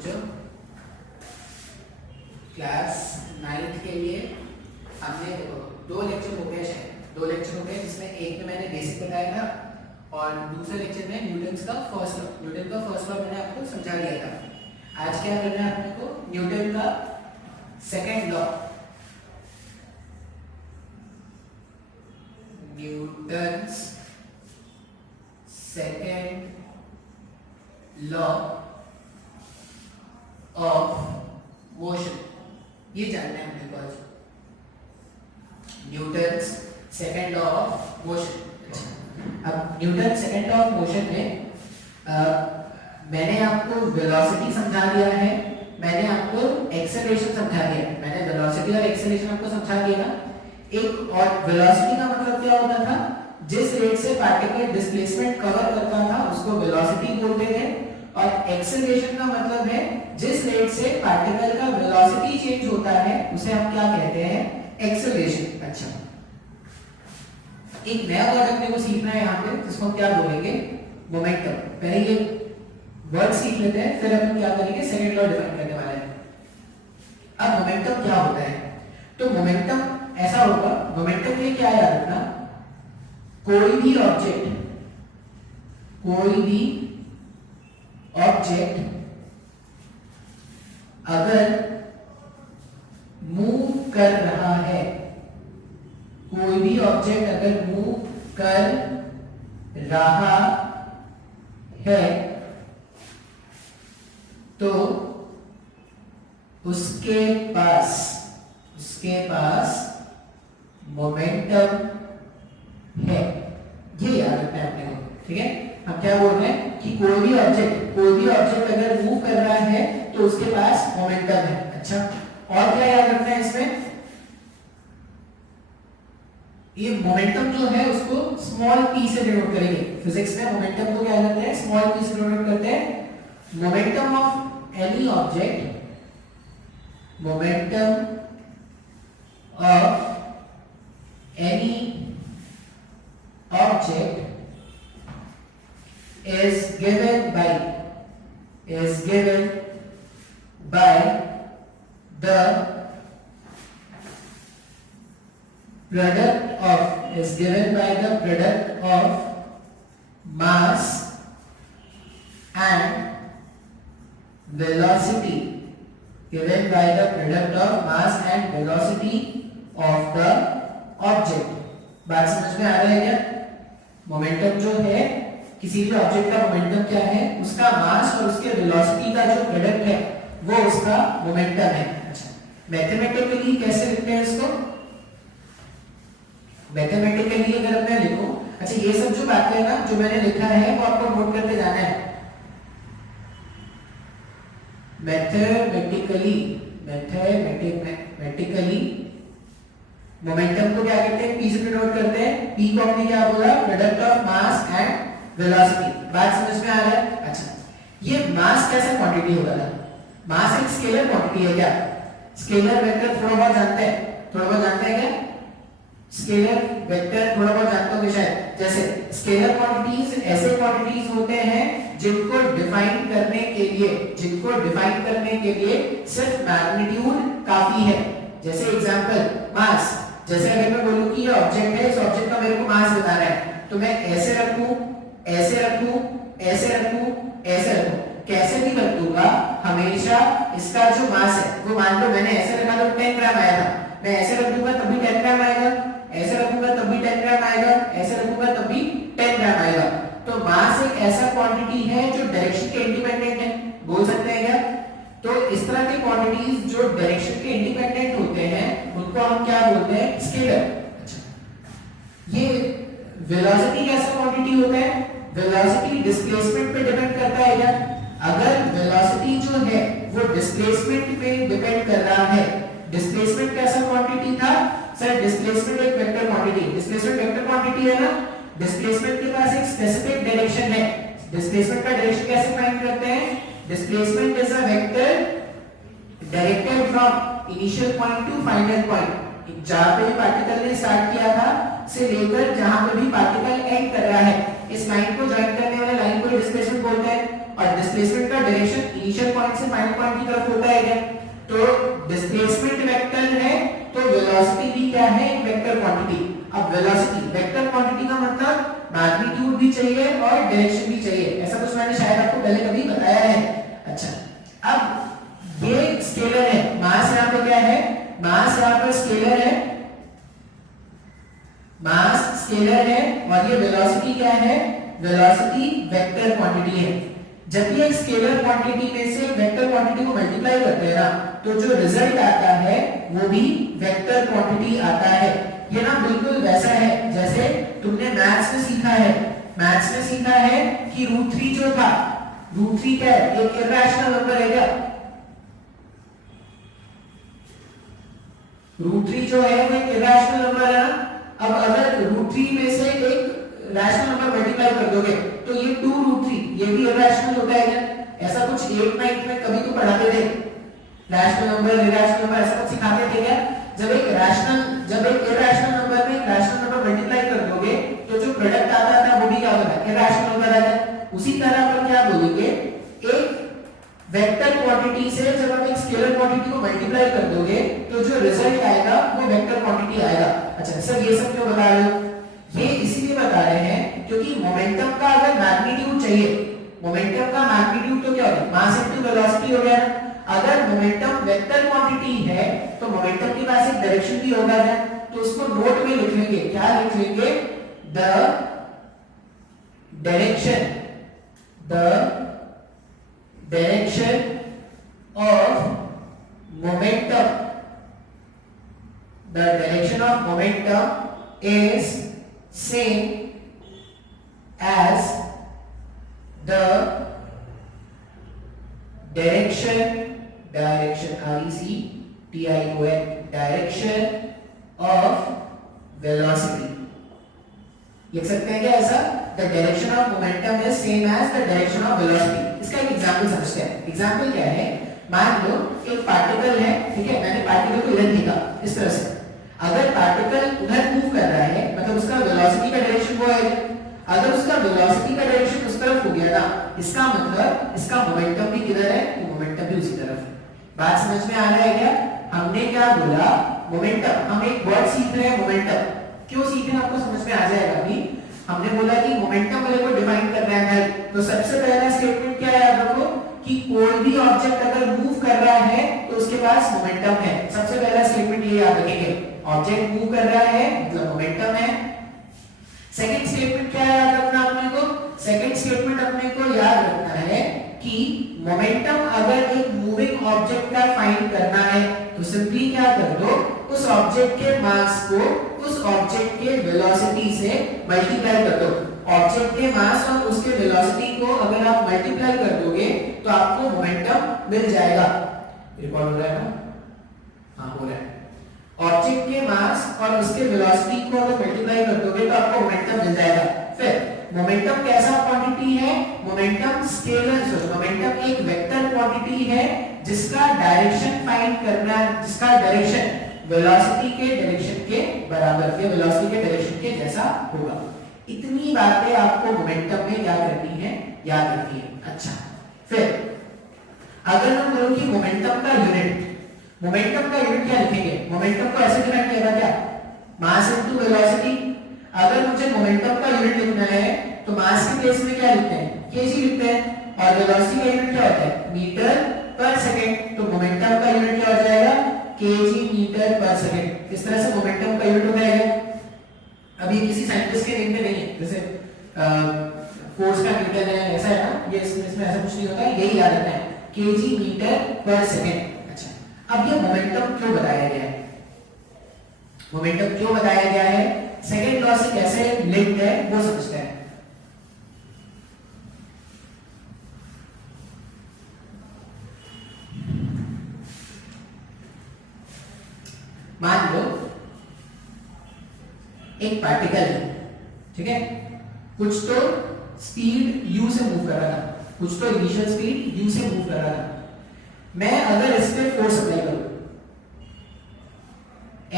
बच्चों class 9th के लिए हमने देखो 2 लेक्चर हो गए शायद 2 लेक्चर हो गए, जिसमें एक में मैंने बेसिक बताया था और दूसरे लेक्चर में न्यूटन का फर्स्ट लॉ मैंने आपको समझा दिया था। आज क्या करना है अपने को, न्यूटन का second law, Newton's second law of motion, ये जानना है अपने को आज, Newton's second law of motion. अब Newton second law of motion में मैंने आपको वेलोसिटी समझा दिया है, मैंने आपको एक्सेलरेशन समझा दिया है। मैंने वेलोसिटी और एक्सेलरेशन आपको समझा दिया ना। एक और वेलोसिटी का मतलब क्या होता था, जिस रेट से पार्टिकल डिस्प्लेसमेंट कवर करता था उसको वेलोसिटी बोलते थे, और एक्सेलरेशन का मतलब है जिस रेट से पार्टिकल का वेलोसिटी चेंज होता है उसे हम क्या कहते हैं, एक्सेलरेशन। अच्छा, एक नया वर्ड अपने को सीखना है यहाँ पे, जिसको क्या बोलेंगे, मोमेंटम। पहले ये वर्ड सीख लेते हैं, फिर हम क्या करेंगे, सेकंड लॉ डिफाइन करने वाले हैं। अब मोमेंटम क्या होता है, तो मोमेंटम ऐसा होगा, मोमेंटम में क्या याद रखना, कोई भी ऑब्जेक्ट अगर मूव कर रहा है, कोई भी ऑब्जेक्ट अगर मूव कर रहा है तो उसके पास मोमेंटम है। ये याद रखना है अपने को, ठीक है। हम क्या बोल रहे हैं कि कोई भी ऑब्जेक्ट अगर मूव कर रहा है तो उसके पास मोमेंटम है। अच्छा, और क्या याद रखना है इसमें, ये मोमेंटम जो है उसको स्मॉल p से डिनोट करेंगे। फिजिक्स में मोमेंटम को क्या करते हैं, स्मॉल p से डिनोट करते हैं। Momentum of any object is given by the product of mass and velocity of the object। बात समझ में आ रहा है क्या? मोमेंटम जो है, किसी भी ऑब्जेक्ट का मोमेंटम क्या है, उसका मास और उसके वेलोसिटी का जो प्रोडक्ट है वो उसका मोमेंटम है। अच्छा, मैथमेटिकली कैसे लिखते हैं इसको, मैथमेटिकली अगर मैं लिखूं, अच्छा ये सब जो बातें है ना जो मैंने लिखा है वो आपको नोट करते जाना है। मैथमेटिकली मोमेंटम को क्या कहते हैं, p से डिनोट करते हैं। p को हमने क्या बोला, product of mass and velocity. बात समझ में आ रहा है? अच्छा, ये मास कैसा क्वांटिटी होगा ना, मास एक स्केलर क्वांटिटी है क्या, स्केलर वेक्टर थोड़ा बहुत जानते हैं क्या, स्केलर वेक्टर थोड़ा बहुत जानते होंगे शायद। जैसे स्केलर क्वांटिटीज ऐसे क्वांटिटीज होते हैं जिनको डिफाइन करने के लिए सिर्फ मैग्नीट्यूड काफी है। जैसे एग्जांपल मास, जैसे अगर मैं बोलूं कि ये ऑब्जेक्ट है, इस ऑब्जेक्ट का मेरे को मास बताना है, तो मैं ऐसे रखूं, कैसे भी रख दूंगा, हमेशा इसका जो मास है वो, मान लो मैंने ऐसे रखा तो 10 ग्राम आया था, मैं ऐसे रख दूंगा तब भी 10 ग्राम आएगा, ऐसे रखूंगा तब भी 10 ग्राम आएगा, ऐसे रखूंगा तब भी 10 ग्राम आएगा। तो मास एक ऐसा क्वांटिटी है जो डायरेक्शन के इंडिपेंडेंट है, बोल सकते हैं क्या? तो इस तरह के क्वांटिटीज जो डायरेक्शन के इंडिपेंडेंट होते हैं उनको हम क्या बोलते हैं, स्केलर। अच्छा, ये वेलोसिटी कैसा क्वांटिटी होता है, वेलोसिटी डिस्प्लेसमेंट पे डिपेंड करता है क्या? अगर वेलोसिटी जो है वो डिस्प्लेसमेंट पे डिपेंड कर रहा है, डिस्प्लेसमेंट कैसा क्वांटिटी था सर, डिस्प्लेसमेंट एक vector quantity, displacement vector quantity है ना, डिस्प्लेसमेंट के पास एक स्पेसिफिक डायरेक्शन है। डिस्प्लेसमेंट का डायरेक्शन कैसे फाइंड करते हैं, displacement is a vector directed from initial point two final point, जहां पे पार्टिकल ने स्टार्ट किया था से लेकर जहां पे भी पार्टिकल एंड कर रहा है, इस लाइन को ज्वाइन करने वाले लाइन को डिस्प्लेसमेंट बोलते हैं। और डिस्प्लेसमेंट का डायरेक्शन इनिशियल पॉइंट से फाइनल पॉइंट की तरफ होता है क्या? तो डिस्प्लेसमेंट वेक्टर है तो वेलोसिटी भी क्या है? एक वेक्टर क्वांटिटी। अब वेलोसिटी वेक्टर क्वांटिटी का मतलब मैग्नीट्यूड भी चाहिए और डायरेक्शन भी चाहिए, ऐसा कुछ मैंने शायद आपको पहले कभी बताया है। अच्छा, अब ये स्केलर है, मास यहाँ पे क्या है? मास यहाँ पर स्केलर है, मास स्केलर है, और ये वेलोसिटी क्या है? वेलोसिटी वेक्टर क्वांटिटी है। जब ये स्केलर क्वांटिटी में से वेक्टर क्वांटिटी को मल्टीप्लाई करते हैं ना, तो जो रिजल्ट आता है वो भी वेक्टर क्वांटिटी आता है। ये ना बिल्कुल वैसा है जैसे तुमने मैथ्स में सीखा है, मैथ्स में सीखा है कि √3 जो था, √3 क्या है? एक इरैशनल नंबर है क्या? √3 जो है वो एक इरैशनल नंबर है ना। अब अगर √3 में से एक रैशनल नंबर मल्टीप्लाई कर दोगे तो ये 2√3 ये भी इरैशनल होता है क्या? ऐसा कुछ 8th 9th में कभी तो पढ़ाते थे, रैशनल नंबर इरैशनल नंबर ऐसा कुछ सिखाते थे क्या? जब एक इरैशनल नंबर में एक रैशनल नंबर मल्टीप्लाई कर दोगे तो जो प्रोडक्ट आता था वो भी क्या होता है? इरैशनल नंबर आता है। उसी तरह अपन क्या बोलेंगे, एक वेक्टर क्वांटिटी से जब आप एक स्केलर क्वांटिटी को मल्टीप्लाई कर दोगे तो जो रिजल्ट आएगा वो वेक्टर क्वांटिटी आएगा। अच्छा सर, ये सब क्यों बता रहे हो? ये इसलिए बता रहे हैं क्योंकि मोमेंटम का अगर मैग्नीट्यूड चाहिए, मोमेंटम का मैग्नीट्यूड तो क्या होता है? मास इनटू वेलोसिटी हो गया ना। अगर मोमेंटम वेक्टर क्वांटिटी है तो मोमेंटम के पास एक डायरेक्शन भी होगा ना, तो उसको नोट में लिख लेंगे, क्या लिख लेंगे? The direction of momentum, the direction of momentum is same as the direction direction of velocity। लिख सकते हैं क्या ऐसा? The direction of momentum is same as the direction of velocity। इसका एक एग्जांपल समझते हैं। एग्जांपल क्या है? मान लो एक पार्टिकल है, ठीक है, मैंने पार्टिकल को इधर लिखा इस तरह से। अगर पार्टिकल उधर मूव कर रहा है मतलब उसका वेलोसिटी का डायरेक्शन वो है। अगर उसका वेलोसिटी का डायरेक्शन उस तरफ हो गया ना, इसका मतलब इसका मोमेंटम भी किधर है? तो मोमेंटम भी उसी तरफ है। बात समझ में आ रहा है क्या? हमने क्या बोला? मोमेंटम। हम एक वर्ड सीख रहे हैं मोमेंटम। क्यों सीख रहे हैं आपको समझ में आ जाएगा अभी। हमने बोला कि मोमेंटम वाले को डिफाइन कर रहे हैं भाई, तो सबसे पहला स्टेटमेंट क्या है याद रखो कि कोई भी ऑब्जेक्ट अगर मूव कर रहा है तो उसके पास मोमेंटम है। सबसे पहला स्टेटमेंट ये याद रखेंगे, ऑब्जेक्ट मूव कर रहा है मतलब मोमेंटम है। सेकंड स्टेटमेंट क्या याद रखना अपने को? सेकंड स्टेटमेंट अपने को याद रखना है कि मोमेंटम अगर एक मूविंग ऑब्जेक्ट का फाइंड करना है तो सिंपली क्या कर दो, उस ऑब्जेक्ट के मास को उस ऑब्जेक्ट के वेलोसिटी से मल्टीप्लाई कर दो। ऑब्जेक्ट के मास और उसके वेलोसिटी को अगर आप मल्टीप्लाई कर दोगे तो आपको मोमेंटम मिल जाएगा। रिकॉर्ड हो रहा है ना? हाँ हो रहा है। ऑब्जेक्ट के मास और उसके वेलोसिटी को अगर मल्टीप्लाई कर दोगे तो आपको मोमेंटम मिल जाएगा। फिर मोमेंटम कैसा क्वांटिटी है? मोमेंटम स्केलर, मोमेंटम एक वेक्टर क्वांटिटी है जिसका डायरेक्शन फाइंड करना, जिसका डायरेक्शन वेलोसिटी के डायरेक्शन के बराबर या वेलोसिटी के डायरेक्शन के जैसा होगा। इतनी बातें आपको मोमेंटम में क्या करनी है? याद रखनी है। अच्छा, फिर अगर हम बोलो कि मोमेंटम का यूनिट, मोमेंटम का यूनिट क्या लिखेंगे? मोमेंटम को ऐसे डिफाइन किया था क्या? Mass into velocity. अगर मुझे मोमेंटम का यूनिट लिखना है तो मास के प्लेस में क्या लिखते हैं? केजी लिखते हैं। और वेलोसिटी का यूनिट क्या होता है? मीटर पर सेकंड। तो मोमेंटम का यूनिट क्या हो जाएगा? केजी मीटर पर सेकंड। इस तरह से मोमेंटम का यूनिट हो जाएगा। अब ये किसी साइंटिस्ट के नेम पे नहीं है, जैसे फोर्स का न्यूटन है ऐसा है ना, ये इसमें ऐसा कुछ नहीं होता है, यही याद रखना है, केजी मीटर पर सेकंड। अच्छा, अब ये मोमेंटम क्यों बताया गया है? मोमेंटम क्यों बताया गया है? सेकंड लॉ से कैसे लिंक्ड है वो समझते हैं। मान लो एक पार्टिकल है, ठीक है, कुछ तो स्पीड u से मूव कर रहा था, कुछ तो इनिशियल स्पीड u से मूव कर रहा था। मैं अगर इस पे फोर्स अप्लाई करूं,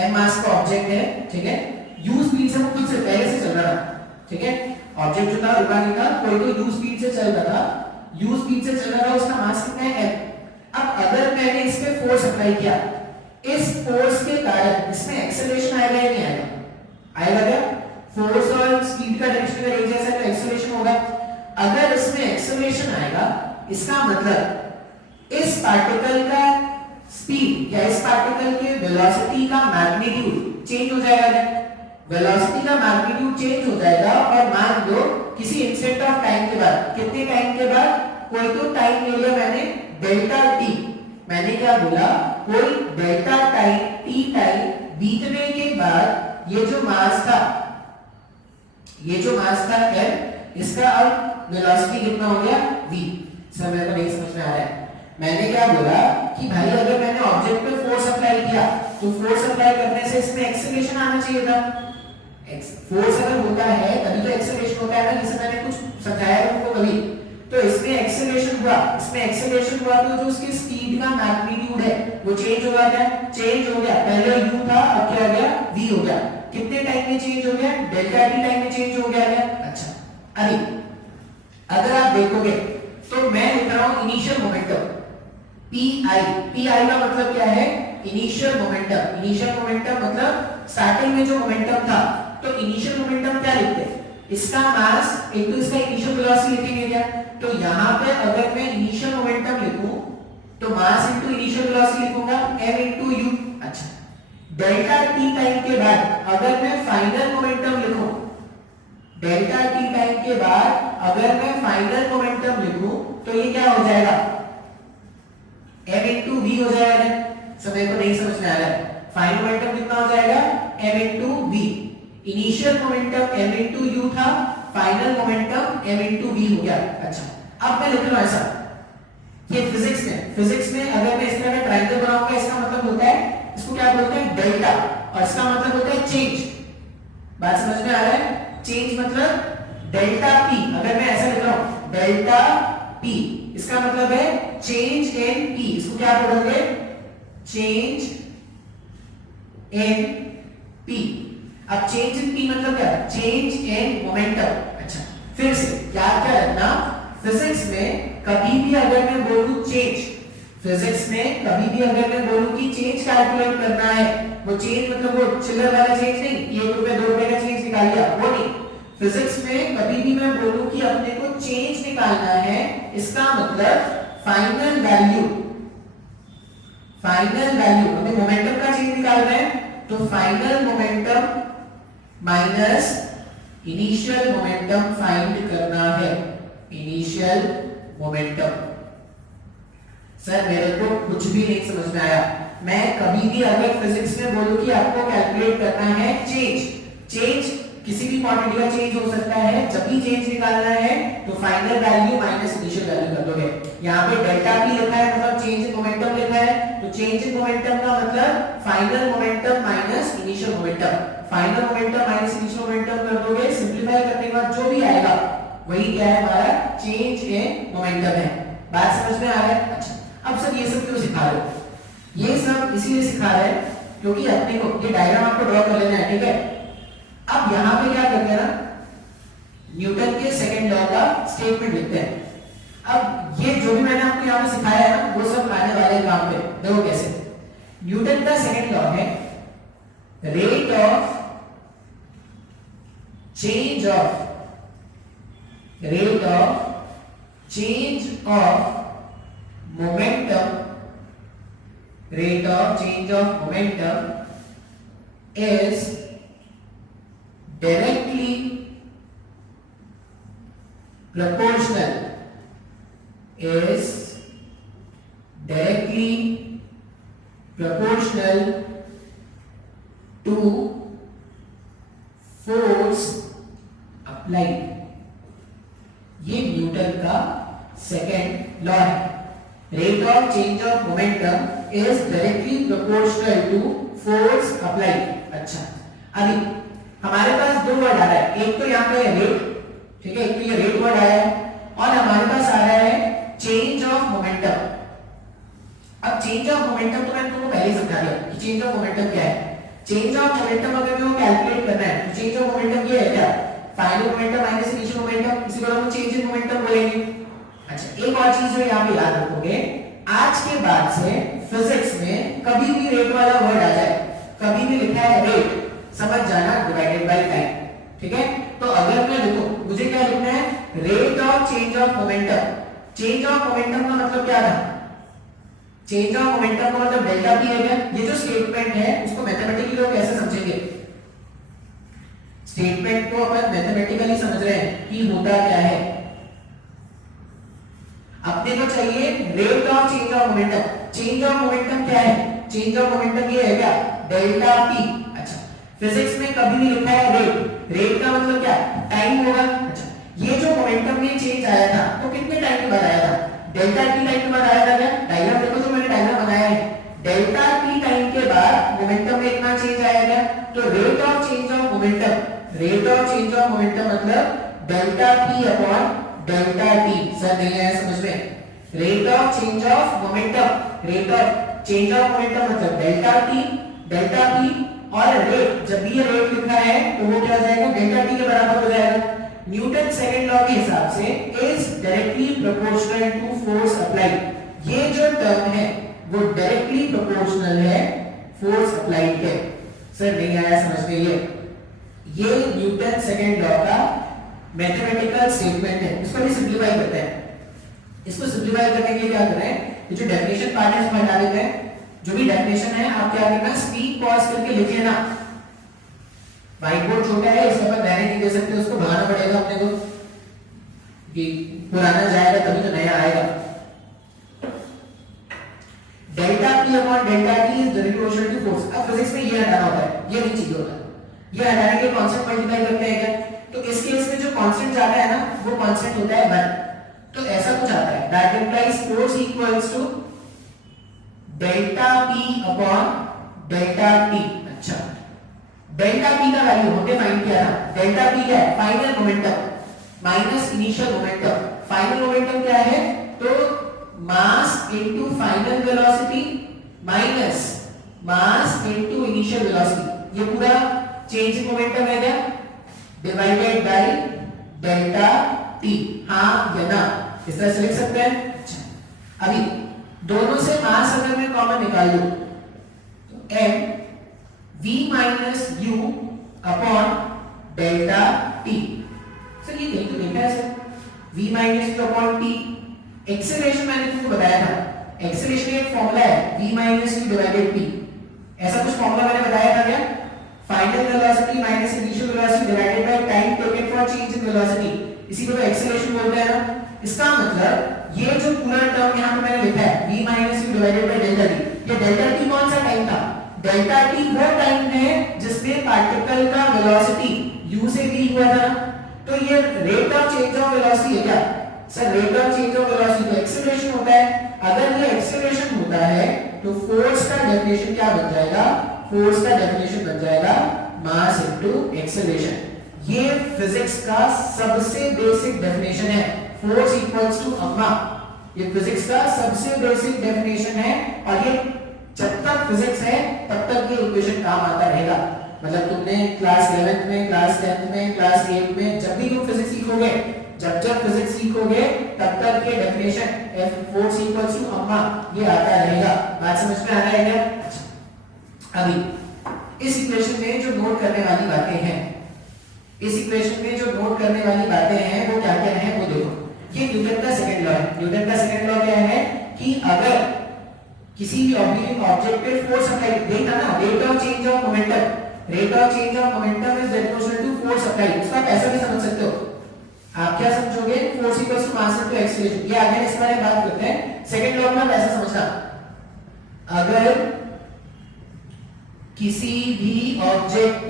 m मास का ऑब्जेक्ट है, ठीक है, u स्पीड से वो खुद से पहले से चल रहा था, ठीक है, ऑब्जेक्ट जो था रुका नहीं था, कोई तो u स्पीड से चल रहा था। u स्पीड से चल रहा है, उसका मास कितना है m। अब अगर मैंने इस पे फोर्स अप्लाई किया, इस फोर्स के कारण इसमें एक्सेलरेशन आएगा या नहीं आएगा? आएगा क्या? फोर्स और स्पीड का डायरेक्शन अगर एक जैसा है तो एक्सेलरेशन होगा। अगर इसमें एक्सेलरेशन आएगा, इसका मतलब इस पार्टिकल का स्पीड या इस पार्टिकल के वेलोसिटी का मैग्नीट्यूड चेंज हो जाएगा। वेलोसिटी का मैग्नीट्यूड चेंज हो जाएगा और मान लो किसी इंस्टेंट ऑफ टाइम के बाद, कितने टाइम के बाद, कोई तो टाइम ले लिया मैंने डेल्टा टी। मैंने क्या बोला? कोई डेल्टा टाइम टी टाइम बीतने के बाद ये जो मास था, ये जो मास था m, इसका अब वेलोसिटी कितना हो गया v। सर मेरे को नहीं समझ में आ रहा है। मैंने क्या बोला कि भाई अगर मैंने ऑब्जेक्ट पे फोर्स अप्लाई किया तो फोर्स अप्लाई करने से इसमें एक्सेलरेशन आना चाहिए था। फोर्स अगर होता है तभी तो एक्सेलरेशन होता है ना, जैसे मैंने कुछ समझाया तुमको कभी। तो इसमें एक्सेलरेशन हुआ, इसमें एक्सेलरेशन हुआ तो जो उसकी स्पीड का मैग्नीट्यूड है वो चेंज होगा क्या? चेंज हो गया। पहले u था, अब क्या हो गया? v हो गया। कितने टाइम में चेंज हो गया? डेल्टा टी टाइम में चेंज हो गया क्या? अच्छा, अभी अगर आप देखोगे तो मैं लिख रहा हूं इनिशियल मोमेंटम pi। pi का मतलब क्या है? Initial momentum. इनिशियल मोमेंटम मतलब स्टार्टिंग में जो मोमेंटम था, तो इनिशियल मोमेंटम क्या लिखते हैं? इसका मास इनटू इसका इनिशियल वेलोसिटी लिखेंगे क्या? तो यहां पे अगर मैं इनिशियल मोमेंटम लिखूं तो मास इनटू इनिशियल वेलोसिटी लिखूंगा m इनटू u। अच्छा, डेल्टा t टाइम के बाद अगर मैं फाइनल मोमेंटम लिखूं, डेल्टा t टाइम के बाद अगर मैं फाइनल मोमेंटम लिखूं तो ये क्या हो जाएगा? m इनटू v हो जाएगा। समय को नहीं समझ में आ रहा है। फाइनल मोमेंटम कितना हो जाएगा? m into v। Initial momentum m into u था, final momentum m into v हो गया। अच्छा, अब मैं लिख रहा हूं ऐसा, ये फिजिक्स में अगर मैं इस तरह का ट्रायंगल बनाऊंगा, इसका मतलब होता है, इसको क्या बोलते हैं? डेल्टा, और इसका मतलब होता है चेंज। बात समझ में आ रहा है? चेंज मतलब डेल्टा p। अगर मैं ऐसा लिख रहा हूं डेल्टा p, इसका मतलब है चेंज इन p। इसको क्या बोलोगे? Change in p। अब चेंज इन p मतलब क्या? Change in momentum. अच्छा, फिर से याद क्या रखना, फिजिक्स में कभी भी अगर मैं बोलूं चेंज, फिजिक्स में कभी भी अगर मैं बोलूं कि चेंज कैलकुलेट करना है, वो चेंज मतलब वो चिल्लर वाला चेंज नहीं, 1 रुपए 2 रुपए का चेंज निकाल लिया, वो नहीं। फिजिक्स में कभी भी मैं बोलूं कि अपने को चेंज निकालना है, इसका मतलब फाइनल वैल्यू, अपने मोमेंटम का चेंज निकाल रहे हैं, तो final momentum minus initial momentum find करना है। Initial momentum. सर मेरे को कुछ भी नहीं समझ में आया। मैं कभी भी अगर फिजिक्स में बोलूं कि आपको कैलकुलेट करना है चेंज किसी भी क्वांटिटी का चेंज हो सकता है, जब भी चेंज निकालना है तो final value minus initial value कर दोगे। यहाँ पे डेल्टा p लिखा है मतलब चेंज इन मोमेंटम लिखा है, तो चेंज इन मोमेंटम का मतलब final momentum minus initial momentum. Final momentum minus initial momentum कर दोगे, सिंपलीफाई करने के बाद जो भी आएगा वही क्या है? हमारा चेंज इन मोमेंटम है। बात समझ में आ रहा है? अच्छा, अब सर ये सब क्यों सिखा रहे हो? ये सब इसीलिए सिखा रहे हैं क्योंकि अपने को ये डायग्राम आपको ड्रॉ कर लेना है, ठीक है? अब यहां पे क्या करते हैं ना, न्यूटन के सेकंड लॉ का स्टेटमेंट लिखते हैं। अब ये जो भी मैंने आपको यहां पे सिखाया है ना, वो सब आने वाले काम पे देखो कैसे। न्यूटन का सेकंड लॉ है rate of change of momentum, rate of change of momentum is directly proportional to force applied। ये न्यूटन का सेकेंड लॉ है। Rate of change of momentum is directly proportional to force applied. अच्छा, अभी हमारे पास दो word आ रहा है, एक तो यहाँ पे रेट, ठीक है, एक तो ये रेट वर्ड आया है, और हमारे पास आ रहा है चेंज ऑफ मोमेंटम। अब चेंज ऑफ मोमेंटम तो मैंने तुमको पहले ही समझा दिया कि चेंज ऑफ मोमेंटम क्या है। चेंज ऑफ मोमेंटम अगर मेरे को कैलकुलेट करना है तो चेंज ऑफ मोमेंटम ये है क्या? Final momentum minus initial momentum, इसी को हम चेंज इन मोमेंटम बोलेंगे। अच्छा, एक और चीज जो यहाँ पे याद रखोगे, आज के बाद से फिजिक्स में कभी भी रेट वाला वर्ड आ जाए, कभी भी लिखा है रेट, समझ जाना डिवाइडेड बाय टाइम, ठीक है। तो अगर मैं लिखूं, मुझे क्या लिखना है, rate of change of momentum. Change of momentum का मतलब क्या था, चेंज ऑफ मोमेंटम का मतलब डेल्टा पी है क्या। ये जो स्टेटमेंट है उसको मैथमेटिकली लोग कैसे समझेंगे, स्टेटमेंट को अपन मैथमेटिकली समझ रहे हैं कि होता क्या है। अपने को चाहिए rate of change of momentum. Change of momentum क्या है, चेंज ऑफ मोमेंटम ये है क्या, डेल्टा पी। अच्छा, फिजिक्स में कभी भी लिखा है रेट, रेट का मतलब क्या, टाइम होगा। अच्छा, ये जो मोमेंटम में चेंज आया था तो कितने टाइम के बाद आया था, डेल्टा टी टाइम के बाद आया था क्या। डायग्राम देखो तो मैंने डायग्राम बनाया है, डेल्टा टी टाइम के बाद मोमेंटम में इतना चेंज आया क्या। तो rate of change of momentum, rate of change of momentum मतलब delta P upon delta T. Sir नहीं आया समझ में, rate of change of momentum, rate of change of momentum मतलब डेल्टा टी, डेल्टा पी और रेट, जब भी ये रेट लिखा है तो वो क्या हो जाएगा, डेल्टा टी के बराबर हो जाएगा। न्यूटन सेकंड लॉ के हिसाब से is directly proportional to force applied. ये जो टर्म है वो डायरेक्टली प्रोपोर्शनल है फोर्स अप्लाइड के। सर नहीं आया समझ में, ये न्यूटन सेकंड लॉ का मैथमेटिकल स्टेटमेंट है। इसको भी सिंपलीफाई करते हैं। इसको सिंपलीफाई करने के लिए क्या कर रहे हैं, ये जो डेफिनेशन पार्ट है इसमें हटा देते हैं। जो भी डेफिनेशन है आप क्या करना, स्पीड पॉज करके लिख लेना। व्हाइट बोर्ड छोटा है, इसके ऊपर रहने नहीं दे सकते, उसको बढ़ाना पड़ेगा अपने को कि पुराना जाएगा तभी तो नया आएगा। Delta P upon delta T is directly proportional to force. अब फिजिक्स में ये हटाना होता है, ये नहीं चाहिए होता, ये हटाने के कांस्टेंट मल्टीप्लाई करते हैं क्या। तो इस केस में जो कांस्टेंट जाता है ना वो कांस्टेंट होता है 1। तो ऐसा कुछ आता है, that implies force equals to delta P upon delta T. अच्छा, डेल्टा पी का वैल्यू हमने फाइंड किया था, डेल्टा पी क्या है, final momentum minus initial momentum. Final momentum क्या है, तो mass into final velocity minus mass into initial velocity. ये पूरा चेंज इन मोमेंटम है क्या, डिवाइडेड बाय डेल्टा टी। हाँ या ना, इस तरह से लिख सकते हैं। अच्छा, अभी दोनों से मास अगर मैं कॉमन निकाल लूं तो m v minus u upon delta T. Sir ये कहीं तो लिखा है sir, v minus u upon t। Acceleration मैंने तुमको बताया था, एक्सेलरेशन एक फॉर्मूला है v minus u divided t। ऐसा कुछ फॉर्मूला मैंने बताया था क्या, final velocity minus initial velocity divided by time taken for change in velocity, इसी को तो एक्सेलरेशन बोलते हैं ना। इसका मतलब ये जो पूरा टर्म यहां पे मैंने लिखा है v minus u divided by delta t, ये डेल्टा t कौन सा टाइम था, डेल्टा t वो टाइम है जिसमें पार्टिकल का वेलोसिटी u से v हुआ था। तो ये rate of change of velocity है क्या, sir rate of change of velocity तो एक्सेलरेशन होता है। अगर ये एक्सेलरेशन होता है तो फोर्स का डेफिनेशन क्या बन जाएगा, फोर्स का डेफिनेशन बन जाएगा मास इनटू एक्सेलरेशन। ये फिजिक्स का सबसे बेसिक डेफिनेशन है, फोर्स इक्वल्स टू अम्मा। ये फिजिक्स का सबसे बेसिक डेफिनेशन है और ये जब तक फिजिक्स है तब तक ये इक्वेशन काम आता रहेगा। मतलब तुमने क्लास 11th में, क्लास 10th में, क्लास 8 में जब भी तुम फिजिक्स सीखोगे, जब फिजिक्स सीखोगे तब तक ये definition F force equals to अम्मा ये आता रहेगा। बात समझ में आ रहा है क्या। अभी इस इक्वेशन में जो नोट करने वाली बातें हैं, इस इक्वेशन में जो नोट करने वाली बातें हैं वो क्या क्या हैं वो देखो। ये न्यूटन का सेकंड लॉ है। न्यूटन का सेकंड लॉ क्या है कि अगर किसी भी ऑब्जेक्ट पे फोर्स अप्लाई, देखा ना, rate of change of momentum, rate of change of momentum is proportional to force apply. इसको आप ऐसा भी समझ सकते हो, आप क्या समझोगे, force equals to mass into acceleration. ये आगे इस बारे में बात करते हैं। सेकंड लॉ में ऐसा समझना, अगर किसी भी ऑब्जेक्ट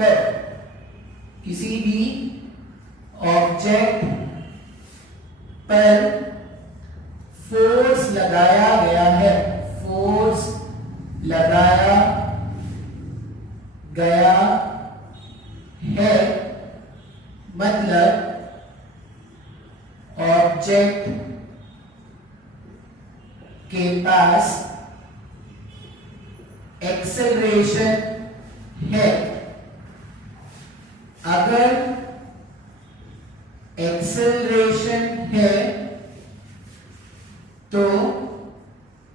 पर फोर्स लगाया गया है, फोर्स लगाया गया है मतलब ऑब्जेक्ट के पास एक्सेलरेशन है। अगर एक्सेलरेशन है तो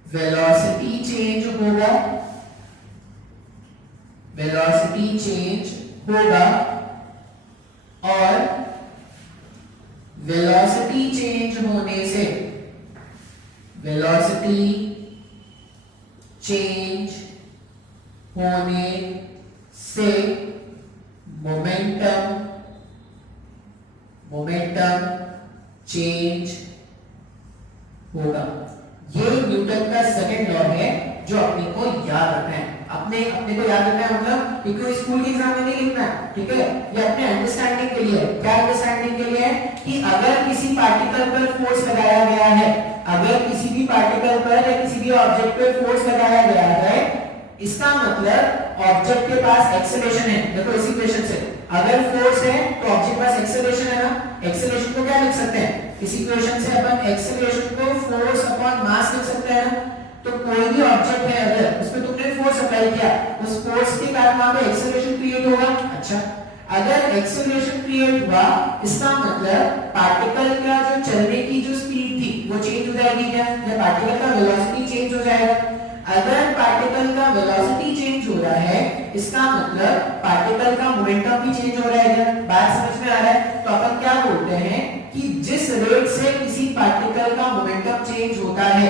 वेलोसिटी चेंज होगा, वेलोसिटी चेंज होगा और वेलोसिटी चेंज होने से, वेलोसिटी चेंज होने से मोमेंटम, मोमेंटम चेंज होगा। ये न्यूटन का सेकंड लॉ है जो अपने को याद रखना है। अपने को याद रखना है मतलब ये कोई स्कूल के एग्जाम में नहीं लिखना है, ठीक है? ये अपने अंडरस्टैंडिंग के लिए। क्या अंडरस्टैंडिंग के लिए है कि अगर किसी पार्टिकल पर फोर्स लगाया गया है, अगर किसी भी पार्टिकल पर या किसी भी ऑब्जेक्ट पर फोर्स लगाया गया है, इसका मतलब ऑब्जेक्ट के पास एक्सेलरेशन है। देखो इसी इक्वेशन से अगर फोर्स है तो ऑब्जेक्ट के पास एक्सेलरेशन है ना, एक्सेलरेशन को क्या लिख सकते हैं? इस इक्वेशन से अपन एक्सेलरेशन को फोर्स अपॉन मास लिख सकते हैं ना। तो कोई भी ऑब्जेक्ट है अगर उस पे तुमने फोर्स अप्लाई किया, उस फोर्स के कारण वहां पे एक्सेलरेशन क्रिएट होगा। अच्छा, अगर एक्सेलरेशन क्रिएट हुआ इसका मतलब पार्टिकल का जो चलने की जो स्पीड थी वो चेंज हो जाएगी क्या? या पार्टिकल का वेलोसिटी चेंज हो जाएगा। अगर पार्टिकल का वेलोसिटी चेंज हो रहा है इसका मतलब पार्टिकल का मोमेंटम भी चेंज हो रहा है क्या? बात समझ में आ रहा है? तो अपन क्या बोलते हैं कि जिस रेट से किसी पार्टिकल का मोमेंटम चेंज होता है,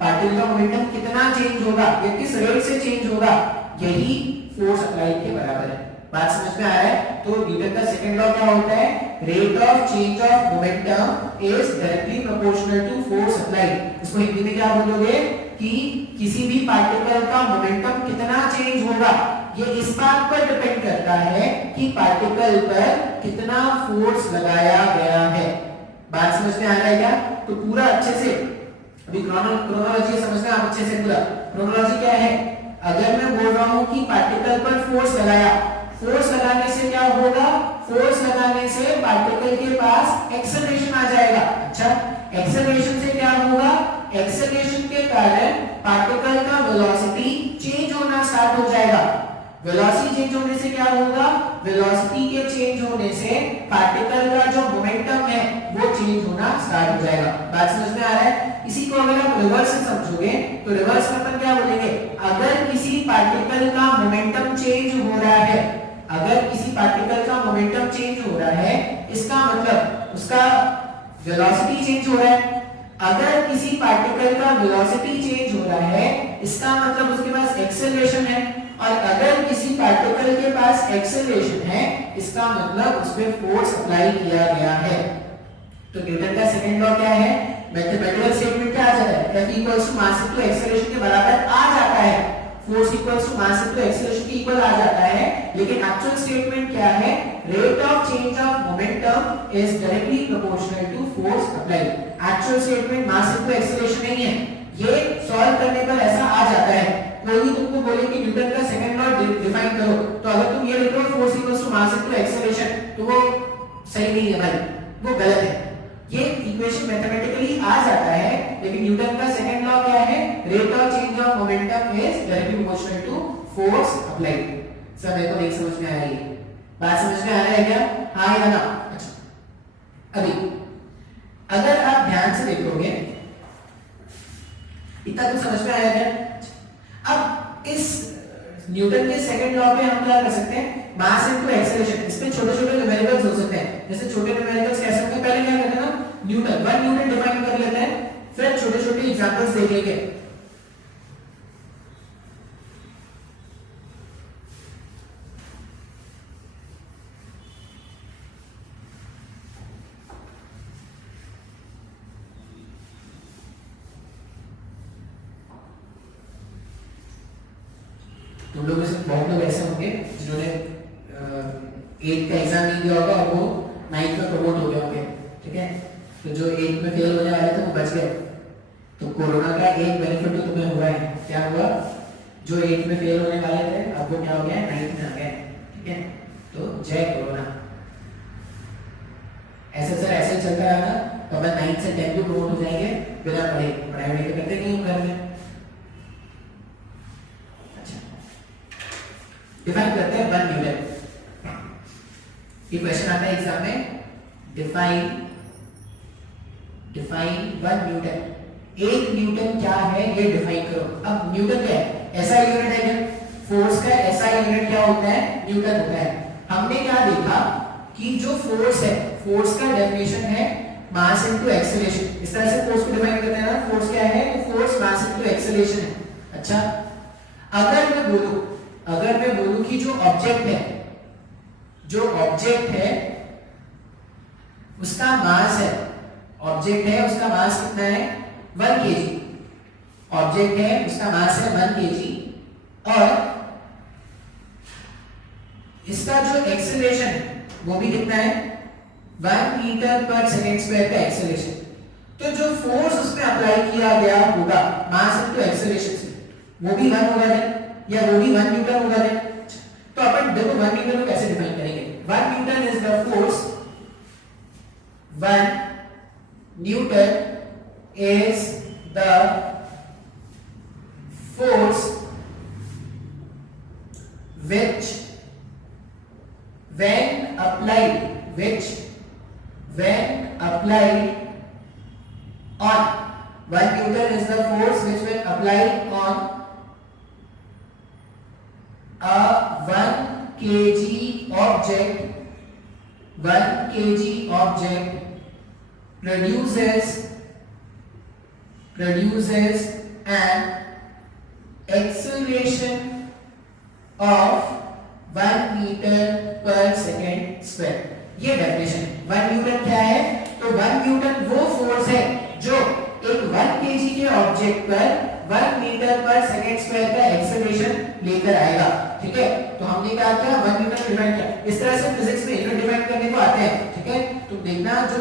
पार्टिकल का मोमेंटम कितना चेंज होगा या किस रेट से चेंज होगा, यही फोर्स अप्लाई के बराबर है। बात समझ में आ रहा है? तो न्यूटन का सेकंड लॉ क्या होता है? Rate of change of momentum is directly proportional to force applied. इसको हिंदी में क्या बोलोगे कि किसी भी पार्टिकल का मोमेंटम कितना चेंज होगा ये इस बात पर डिपेंड करता है कि पार्टिकल पर कितना फोर्स लगाया गया है। बात समझ में आ रहा है क्या? तो पूरा अच्छे से अभी क्रोनोलॉजी समझना आप अच्छे से। पूरा क्रोनोलॉजी क्या है? अगर मैं बोल रहा हूं कि पार्टिकल पर फोर्स लगाया, फोर्स लगाने से क्या होगा? फोर्स लगाने से पार्टिकल के पास एक्सेलरेशन आ जाएगा। अच्छा, एक्सेलरेशन से क्या होगा? एक्सेलरेशन के कारण पार्टिकल का वेलोसिटी चेंज होना स्टार्ट हो जाएगा। वेलोसिटी चेंज होने से क्या होगा? वेलोसिटी के चेंज होने से पार्टिकल का जो मोमेंटम है वो चेंज होना स्टार्ट हो जाएगा। बात समझ में आ रहा है? इसी को अगर आप रिवर्स से समझोगे तो रिवर्स में अपन क्या बोलेंगे? अगर किसी पार्टिकल का मोमेंटम चेंज हो रहा है, अगर किसी पार्टिकल का मोमेंटम चेंज हो रहा है इसका मतलब उसका वेलोसिटी चेंज हो रहा है। अगर किसी पार्टिकल का वेलोसिटी चेंज हो रहा है इसका मतलब उसके पास एक्सेलरेशन है, और अगर किसी पार्टिकल के पास एक्सेलरेशन है इसका मतलब उस पे फोर्स अप्लाई किया गया है। तो न्यूटन का सेकंड लॉ क्या है? मैथमेटिकल स्टेटमेंट क्या आ जाता है? F equals to mass into acceleration के बराबर आ जाता है। Force equals to mass into acceleration के इक्वल आ जाता है, लेकिन एक्चुअल स्टेटमेंट क्या है? Rate of change of momentum is directly proportional to force applied. Actual statement mass into acceleration नहीं है। ये सॉल्व करने पर ऐसा आ जाता है। कोई तुमको बोले कि न्यूटन का सेकंड लॉ डिफाइन करो, तो अगर तुम ये लिखो force equals to mass into acceleration तो वो सही नहीं है भाई, वो गलत है। ये इक्वेशन मैथमेटिकली आ जाता है, लेकिन न्यूटन का सेकंड लॉ क्या है? Rate of change of momentum is directly proportional to force applied. Sir मेरे को नहीं समझ में आ रही है। बात समझ में आ रहा है क्या? हाँ या ना? अच्छा, अभी अगर आप ध्यान से देखोगे इतना तो समझ में आया क्या? अब इस न्यूटन के सेकंड लॉ पे हम क्या कर सकते हैं? मास इनटू एक्सेलरेशन, इसमें छोटे-छोटे न्यूमेरिकल्स हो सकते हैं। जैसे छोटे न्यूमेरिकल्स कैसे होंगे? पहले क्या करते हैं ना, न्यूटन 1 न्यूटन डिफाइन कर लेते हैं, फिर छोटे-छोटे एग्जांपल्स देखेंगे। तुम लोगों से बहुत लोग ऐसे होंगे जिन्होंने 8th का एग्जाम नहीं दिया होगा और वो 9th में प्रमोट हो गए होंगे, ठीक है? तो जो 8th में फेल होने वाले थे वो बच गए। तो कोरोना का एक बेनिफिट तो तुम्हें हुआ है। क्या हुआ? जो 8th में फेल होने वाले थे अब वो क्या हो गया? 9th में आ गए, ठीक है? तो जय कोरोना। ऐसे सर ऐसे चलता रहा तो अपन 9th से 10th भी प्रमोट हो जाएंगे बिना पढ़ाई करते नहीं हम घर में। डिफाइन करते हैं 1 न्यूटन। ये क्वेश्चन आता है एग्जाम में, डिफाइन 1 न्यूटन। एक न्यूटन क्या है ये डिफाइन करो। अब न्यूटन क्या है, ऐसा यूनिट है क्या, फोर्स का ऐसा यूनिट क्या होता है, न्यूटन होता है। हमने क्या देखा कि जो फोर्स है, फोर्स का डेफिनेशन है मास इनटू एक्सेलरेशन। इस तरह से फोर्स को डिफाइन करते हैं ना, फोर्स क्या है, तो फोर्स मास इनटू एक्सेलरेशन है। अच्छा, अगर मैं बोलूं कि जो ऑब्जेक्ट है उसका मास है, ऑब्जेक्ट है उसका मास कितना है, 1 kg। ऑब्जेक्ट है उसका मास है 1 kg और इसका जो एक्सेलरेशन है वो भी कितना है, 1 मीटर पर सेकंड स्क्वायर का एक्सेलरेशन। तो जो फोर्स उसमें अप्लाई किया गया होगा मास इनटू एक्सेलरेशन से, वो भी 1 होगा या वो भी 1 न्यूटन होगा। तो अपन देखो 1 न्यूटन को कैसे डिफाइन करेंगे। 1 Newton is the force, 1 Newton is the force which when applied on 1 Newton is the force which when applied on a 1 kg object produces an acceleration of 1 meter per second square। ये definition 1 Newton क्या है, तो 1 Newton वो force है जो एक 1 kg के object पर 1 मीटर पर सेकंड स्क्वायर का एक्सेलरेशन लेकर आएगा। ठीक है, तो हमने क्या किया, 1 न्यूटन डिफाइन किया। इस तरह से फिजिक्स में यूनिट डिफाइन करने को आते हैं। ठीक है, तो देखना जो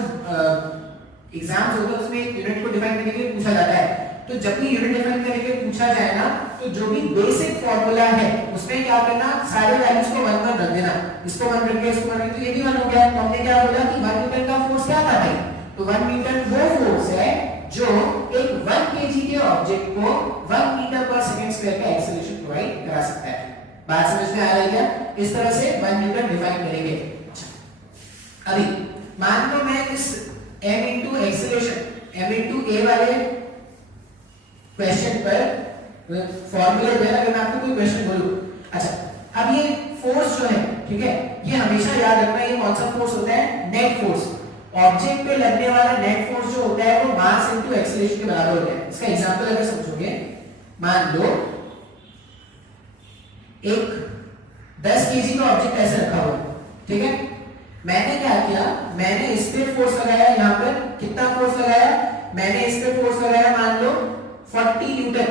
एग्जाम्स होते हैं उसमें एक यूनिट को डिफाइन करने के लिए पूछा जाता है। तो जब भी यूनिट डिफाइन करने के लिए पूछा जाए ना, तो जो भी बेसिक फार्मूला है उसमें क्या करना, सारे वैल्यूज को 1 1 रख देना। इसको 1 रख दिया, इसको 1 रख दिया, तो ये भी 1 हो गया। तो हमने क्या बोला कि 1 न्यूटन का फोर्स क्या था भाई, तो 1 न्यूटन वो फोर्स है जो एक 1 kg के ऑब्जेक्ट को 1 मीटर पर सेकंड स्क्वायर का एक्सेलरेशन प्रोवाइड करा सकता है। बात समझ में आ रही है क्या? इस तरह से 1 न्यूटन डिफाइन करेंगे। अभी मान लो मैं इस m into acceleration, m into a वाले क्वेश्चन पर फॉर्मूला दिया, अगर मैं आपको कोई क्वेश्चन बोलूं, अच्छा अब ये फोर्स जो है, ठीक है, ये हमेशा याद रखना, ये कौन सा फोर्स होता है, नेट फोर्स। ऑब्जेक्ट पे लगने वाला नेट फोर्स जो होता है वो मास इनटू एक्सेलरेशन के बराबर होता है। इसका एग्जांपल अगर समझोगे, मान लो एक 10 kg का ऑब्जेक्ट ऐसे रखा हुआ है, ठीक है, मैंने क्या किया, मैंने इस पे फोर्स लगाया, यहाँ पर कितना फोर्स लगाया, मैंने इस पे फोर्स लगाया मान लो 40 न्यूटन,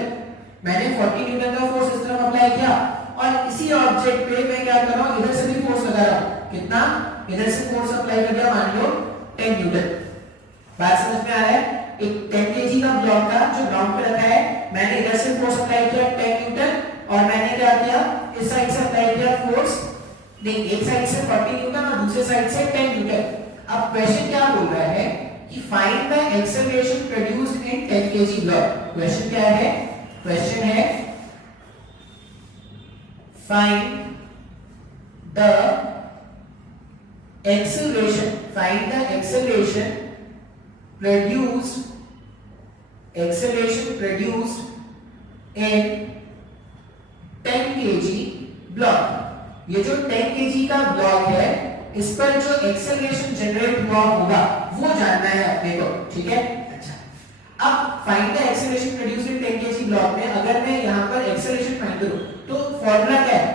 मैंने 40 न्यूटन का फोर्स इस तरफ अप्लाई किया, और इसी ऑब्जेक्ट पे मैं क्या कर रहा हूं, इधर से भी फोर्स लगा रहा हूं, कितना, इधर से फोर्स अप्लाई कर दिया मान लो 10 न्यूटन। बात समझ में आ रहा है? एक 10 kg का ब्लॉक था जो ग्राउंड पे रखा है, मैंने इधर से फोर्स अप्लाई किया 10 न्यूटन, और मैंने क्या किया, इस साइड से अप्लाई किया फोर्स, नहीं एक साइड से 40 न्यूटन और दूसरे साइड से 10 न्यूटन। अब क्वेश्चन क्या बोल रहा है कि find the acceleration produced in 10 kg block. Question क्या है, क्वेश्चन है find the acceleration produced in 10 kg block. ये जो 10 kg का ब्लॉक है, इस पर जो एक्सेलरेशन जनरेट हुआ होगा वो जानना है अपने को, ठीक है। अच्छा, अब find the acceleration produced in 10 kg block में अगर मैं यहाँ पर एक्सेलरेशन फाइंड करूं तो फॉर्मूला क्या है,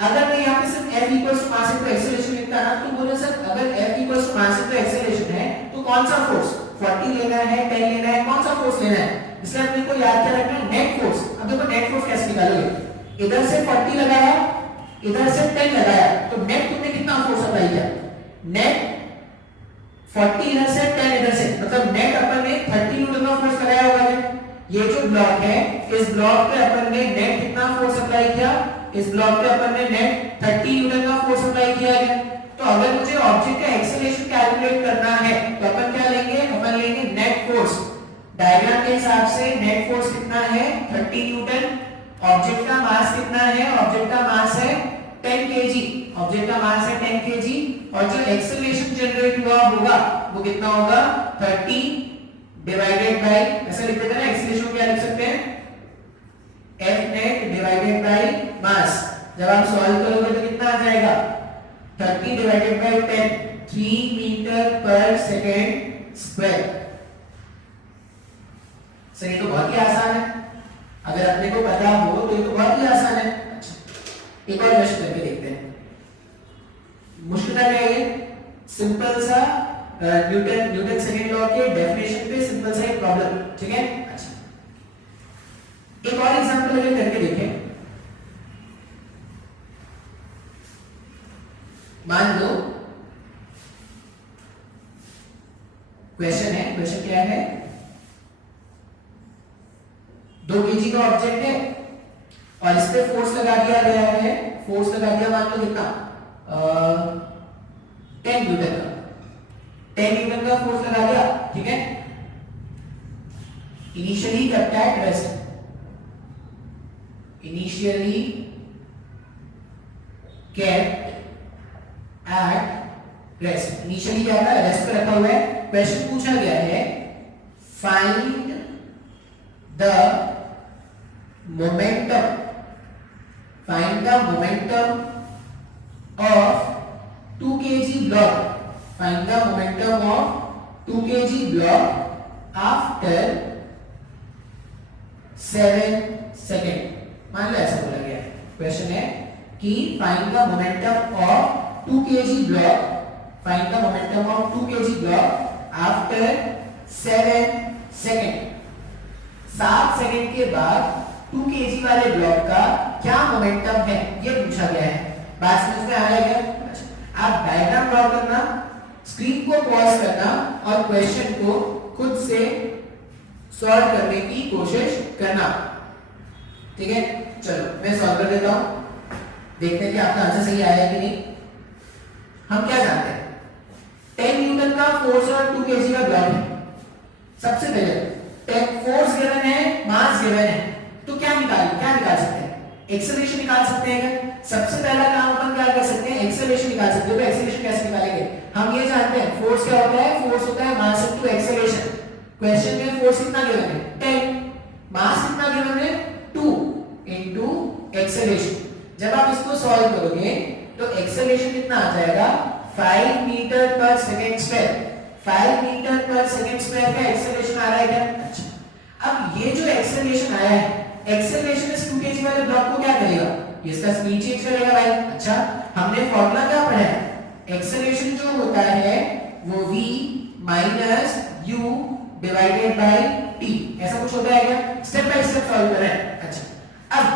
अगर मैं यहाँ पे सिर्फ F equals to mass into acceleration लिखता ना, तो बोलो सर अगर F equals to mass into acceleration है तो कौन सा फोर्स, 40 लेना है, 10 लेना है, कौन सा फोर्स लेना है, इसलिए अपने को याद क्या रखना है, नेट फोर्स। अब देखो नेट फोर्स कैसे निकालोगे, इधर से 40 लगाया, इधर से 10 लगाया, तो नेट तुमने कितना फोर्स अप्लाई किया, नेट 40 इधर से 10 इधर से, मतलब नेट अपन ने 30 न्यूटन का फोर्स लगाया होगा। ये जो ब्लॉक है, इस ब्लॉक पे अपन ने नेट कितना फोर्स अप्लाई किया, इस ब्लॉक पे अपन ने नेट 30 न्यूटन का फोर्स अप्लाई किया है। तो अगर मुझे ऑब्जेक्ट का एक्सेलरेशन कैलकुलेट करना है तो अपन क्या लेंगे, अपन लेंगे नेट फोर्स। डायग्राम के हिसाब से नेट फोर्स कितना है, 30 न्यूटन, ऑब्जेक्ट का मास कितना है, ऑब्जेक्ट का मास है 10 kg, ऑब्जेक्ट का मास है 10 kg, और जो एक्सेलरेशन जनरेट हुआ होगा वो कितना होगा, 30 डिवाइडेड बाय, ऐसा लिख देते हैं ना, एक्सीलरेशन को क्या लिख सकते हैं, F net divided by mass. जब आप सॉल्व करोगे तो कितना आ जाएगा, 30 डिवाइडेड बाय 10, 3 मीटर पर सेकेंड स्क्वायर। सर ये तो बहुत ही आसान है, अगर अपने को पता हो तो ये तो बहुत ही आसान है। अच्छा, एक और क्वेश्चन करके देखते हैं। मुश्किल क्या है ये, सिंपल सा न्यूटन सेकंड लॉ के डेफिनेशन पे सिंपल सा एक प्रॉब्लम, ठीक है। अच्छा, एक और एग्जांपल अगर करके देखें। मान लो क्वेश्चन है, क्वेश्चन क्या है, 2 केजी का ऑब्जेक्ट है और इस पे फोर्स लगा दिया गया है, फोर्स लगा दिया मान लो कितना, 10 न्यूटन का, 10 न्यूटन का फोर्स लगा दिया, ठीक है। Initially kept at rest, initially kept at rest, initially क्या था, रेस्ट पे रखा हुआ है। क्वेश्चन पूछा गया है, find the momentum, find the momentum of 2 kg block, find the momentum of 2 kg block after 7 second. मान लो ऐसा बोला गया है, क्वेश्चन है कि find the momentum of 2 kg block, find the momentum of 2 kg block after 7 second. 7 second के बाद 2 kg वाले ब्लॉक का क्या मोमेंटम है ये पूछा गया है। बात समझ में आ रहा है क्या? अच्छा, आप डायग्राम ड्रॉ करना, स्क्रीन को पॉज करना और क्वेश्चन को खुद से सॉल्व करने की कोशिश करना, ठीक है। चलो मैं सॉल्व कर देता हूं, देखते हैं कि आपका आंसर सही आया है कि नहीं। हम क्या जानते हैं, 10 न्यूटन का फोर्स और 2 kg का ब्लॉक है। सबसे पहले फोर्स गिवन है, मास गिवन है, तो क्या निकाल सकते हैं, एक्सेलरेशन निकाल सकते हैं क्या? सबसे पहला काम अपन क्या कर सकते हैं, एक्सेलरेशन निकाल सकते हैं। तो एक्सेलरेशन कैसे निकालेंगे, हम ये जानते हैं फोर्स क्या होता है, फोर्स होता है मास इनटू एक्सेलरेशन। क्वेश्चन में फोर्स कितना गिवन है, 10, मास कितना गिवन है, 2 इनटू एक्सेलरेशन। जब आप इसको सॉल्व करोगे तो एक्सेलरेशन कितना आ जाएगा, 5 मीटर पर सेकंड स्क्वायर। 5 मीटर पर सेकंड स्क्वायर का एक्सेलरेशन आ रहा है क्या? अच्छा, अब ये जो एक्सेलरेशन आया है, एक्सेलरेशन इस 2 kg वाले ब्लॉक को क्या करेगा, ये इसका स्पीड चेंज करेगा भाई। अच्छा, हमने फॉर्मूला क्या पढ़ा है, एक्सेलरेशन जो होता है वो v minus u divided by t, ऐसा कुछ होता है क्या? स्टेप बाय स्टेप सॉल्व करें। अच्छा, अब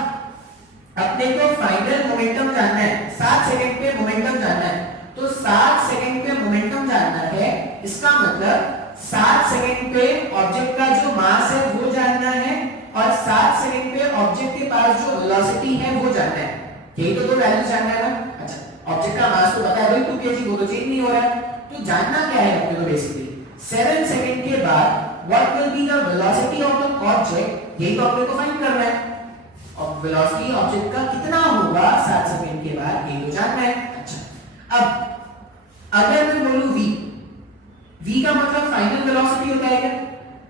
अपने को फाइनल मोमेंटम जानना है, 7 सेकंड पे मोमेंटम जानना है। तो 7 सेकंड पे मोमेंटम जानना है, इसका मतलब 7 सेकंड पे ऑब्जेक्ट का जो मास है वो जानना है और 7 सेकंड पे ऑब्जेक्ट के पास जो वेलोसिटी है वो जानना है। यही तो दो वैल्यूज जानना है ना। अच्छा, ऑब्जेक्ट का मास तो पता है भाई 2 kg, वो तो चेंज नहीं हो रहा है। तो जानना क्या है अपने को, बेसिकली 7 सेकंड के बाद what will be the velocity of the object, यही तो अपने को फाइंड करना है। और वेलोसिटी ऑब्जेक्ट का कितना होगा 7 सेकंड के बाद, यही तो जानना है। अच्छा, अब अगर मैं बोलूं v का मतलब फाइनल वेलोसिटी होता है क्या,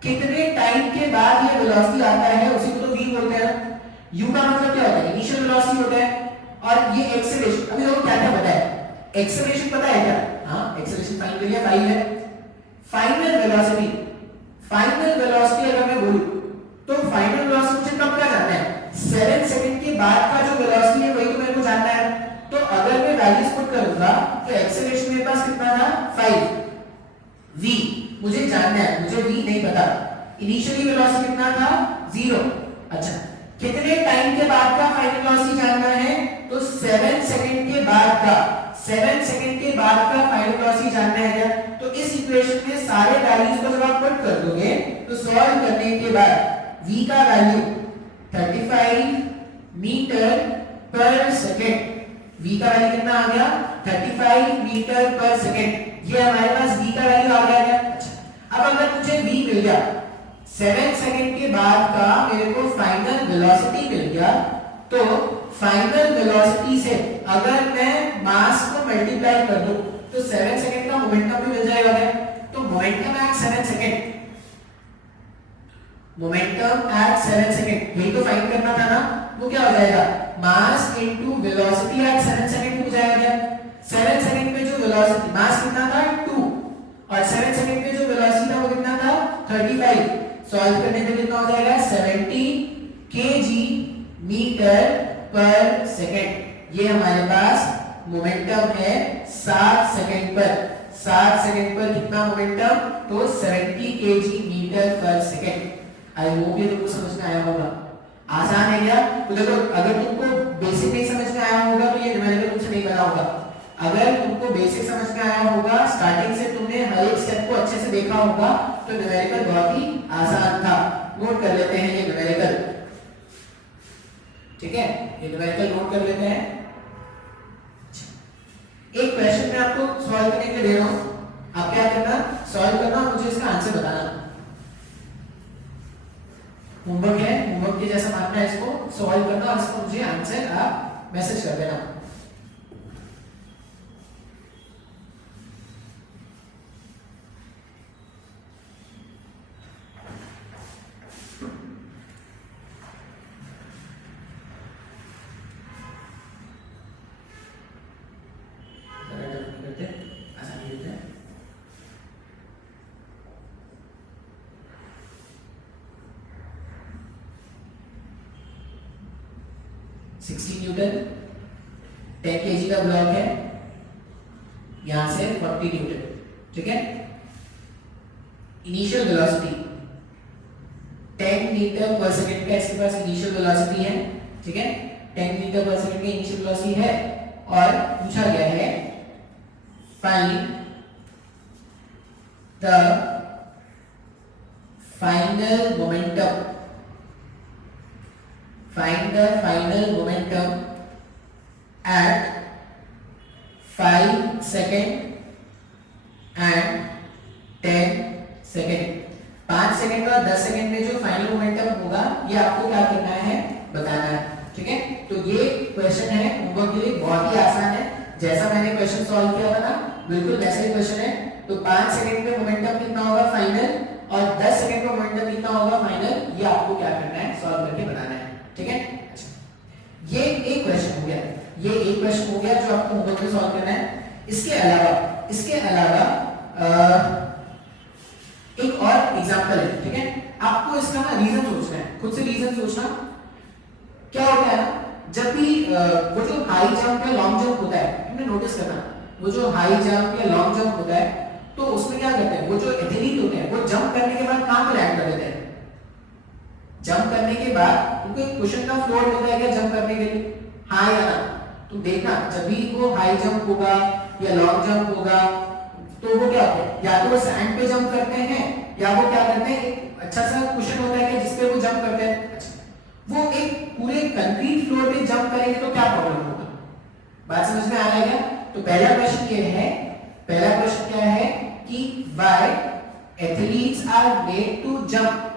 कितने टाइम के बाद ये वेलोसिटी आता है उसी को तो v बोलते हैं। u का मतलब क्या होता है, इनिशियल वेलोसिटी होता है। और ये एक्सेलरेशन, अभी लोगों को क्या क्या पता है, एक्सेलरेशन पता है क्या? हाँ, एक्सेलरेशन फाइंड करिए, 5 है। फाइनल वेलोसिटी, फाइनल वेलोसिटी अगर मैं बोलूं तो फाइनल वेलोसिटी मुझे कब का जानना है, 7 सेकंड के बाद का जो वेलोसिटी है वही तो मेरे को जानना है। तो अगर मैं वैल्यूज पुट करूंगा तो एक्सेलरेशन मेरे पास कितना था, 5, v मुझे जानना है, मुझे v नहीं पता। इनिशियली वेलोसिटी कितना था, 0। अच्छा, कितने टाइम के बाद का फाइनल वेलोसिटी जानना है, तो 7 सेकंड के बाद का, 7 सेकंड के बाद का फाइनल वेलोसिटी जानना है क्या? तो इस इक्वेशन में सारे वैल्यूज को जब आप पुट कर दोगे तो सॉल्व करने के बाद v का वैल्यू 35 मीटर पर सेकंड, v का वैल्यू कितना आ गया, 35 मीटर पर सेकंड। ये हमारे पास v का वैल्यू आ गया है। अच्छा, अब अगर मुझे v मिल गया, 7 सेकंड के बाद का मेरे को फाइनल वेलोसिटी मिल गया, तो फाइनल वेलोसिटी से अगर मैं मास को मल्टीप्लाई कर दूं तो 7 सेकंड का मोमेंटम भी मिल जाएगा क्या? तो momentum at 7 second momentum at 7 second, यही तो फाइंड करना था ना। वो क्या हो जाएगा, mass into velocity at 7 second हो जाएगा। 7 सेकंड पे जो वेलोसिटी, मास कितना था 2 और 7 सेकंड पे जो वेलोसिटी था वो कितना था 35। सॉल्व करने पे कितना हो जाएगा 70 kg मीटर पर सेकंड। ये हमारे पास मोमेंटम है 7 सेकंड पर। 7 सेकंड पर कितना मोमेंटम, तो 70 kg मीटर पर सेकंड। आई होप ये तुमको समझ में आया होगा। आसान है क्या? तो देखो अगर तुमको बेसिक नहीं समझ में आया होगा तो ये न्यूमेरिकल तुमसे नहीं बना होगा। अगर तुमको बेसिक समझ में आया होगा, स्टार्टिंग से तुमने हर एक स्टेप को अच्छे से देखा होगा, तो न्यूमेरिकल बहुत ही आसान था। नोट कर लेते हैं ये न्यूमेरिकल, ठीक है, ये न्यूमेरिकल नोट कर लेते हैं। एक क्वेश्चन मैं आपको सॉल्व करने के लिए दे रहा हूं, आप क्या करना, सॉल्व करना और मुझे इसका आंसर बताना। होमवर्क है, होमवर्क के जैसा मानना है इसको, सॉल्व करना और इसका मुझे आंसर आप मैसेज कर देना। आसानी देते हैं। 60 न्यूटन, 10 kg का ब्लॉक है, यहां से 40 न्यूटन, ठीक है। इनिशियल वेलोसिटी 10 मीटर पर सेकंड का इसके पास इनिशियल वेलोसिटी है, ठीक है, 10 मीटर पर सेकंड की इनिशियल वेलोसिटी है और पूछा गया है find the final momentum, find the final momentum at 5 second and 10 second। 5 second और 10 सेकंड में जो फाइनल मोमेंटम होगा ये आपको क्या करना है, बताना है, ठीक है। तो ये क्वेश्चन है होमवर्क के लिए, बहुत ही आसान है। जैसा मैंने क्वेश्चन सॉल्व किया था ना, बिल्कुल वैसा ही क्वेश्चन है। तो 5 सेकंड में मोमेंटम कितना होगा फाइनल और 10 सेकंड में मोमेंटम कितना होगा फाइनल, ये आपको क्या करना है, सॉल्व करके बताना है, ठीक है। अच्छा, ये एक क्वेश्चन हो गया, ये एक क्वेश्चन हो गया जो आपको होमवर्क में सॉल्व करना है। इसके अलावा एक और एग्जांपल है, ठीक है। आपको इसका ना रीजन सोचना है, खुद से रीजन सोचना। क्या होता है ना, जब भी वो जो हाई जंप या लॉन्ग जंप होता है, तुमने नोटिस करना, वो जो हाई जंप या लॉन्ग जंप होता है तो उसमें क्या करते हैं, वो जो एथलीट होते हैं वो जंप करने के बाद कहां पे लैंड कर देते हैं, जंप करने के बाद उनको एक कुशन का फ्लोर मिलता है क्या जंप करने के लिए, हाँ या ना। तो देखना जब भी वो हाई जंप होगा या लॉन्ग जंप होगा तो वो क्या होता है, या तो वो सैंड पे जंप करते हैं या वो क्या करते हैं, एक अच्छा सा कुशन होता है जिस पे वो जंप करते हैं। अच्छा, वो एक पूरे कंक्रीट फ्लोर पे जंप करेंगे तो क्या प्रॉब्लम होगा, बात समझ में आ रहा है क्या। तो पहला क्वेश्चन ये है, पहला क्वेश्चन क्या है कि why athletes are made to jump,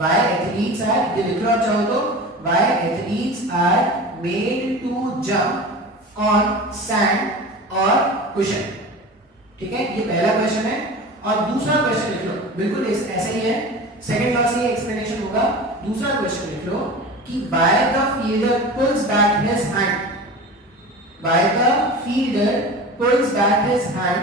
why athletes are, ये लिख लो आप चाहो तो, why athletes are made to jump on sand or cushion, ठीक है। ये पहला क्वेश्चन है। और दूसरा क्वेश्चन लिख लो, बिल्कुल ऐसा ही है, सेकंड क्लास से एक्सप्लेनेशन होगा। दूसरा क्वेश्चन लिख लो कि why the fielder pulls back his hand, why the fielder pulls back his hand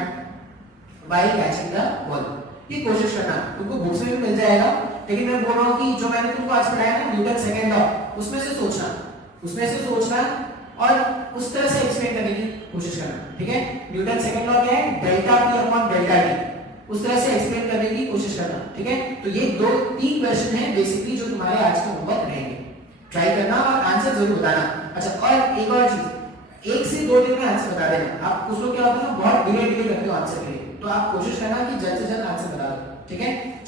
while catching the ball। ये कोशिश करना, तुमको बुक्स में भी मिल जाएगा, लेकिन मैं बोल रहा हूँ कि जो मैंने तुमको आज पढ़ाया ना न्यूटन सेकंड लॉ, उसमें से सोचना और उस तरह से एक्सप्लेन करने की कोशिश करना, ठीक है। न्यूटन सेकंड लॉ क्या है, delta P upon delta T, उस तरह से एक्सप्लेन करने की कोशिश करना, ठीक है। तो ये 2-3 क्वेश्चन हैं बेसिकली जो तुम्हारे आज के होमवर्क रहेंगे, ट्राई करना और आंसर जरूर बताना। अच्छा, और एक और चीज, 1 से 2 दिन में आंसर बता देना। आप कुछ लोग क्या होता है ना, बहुत डिले करते हो आंसर के लिए, तो आप कोशिश करना कि जल्द से जल्द आंसर बता दो, ठीक है।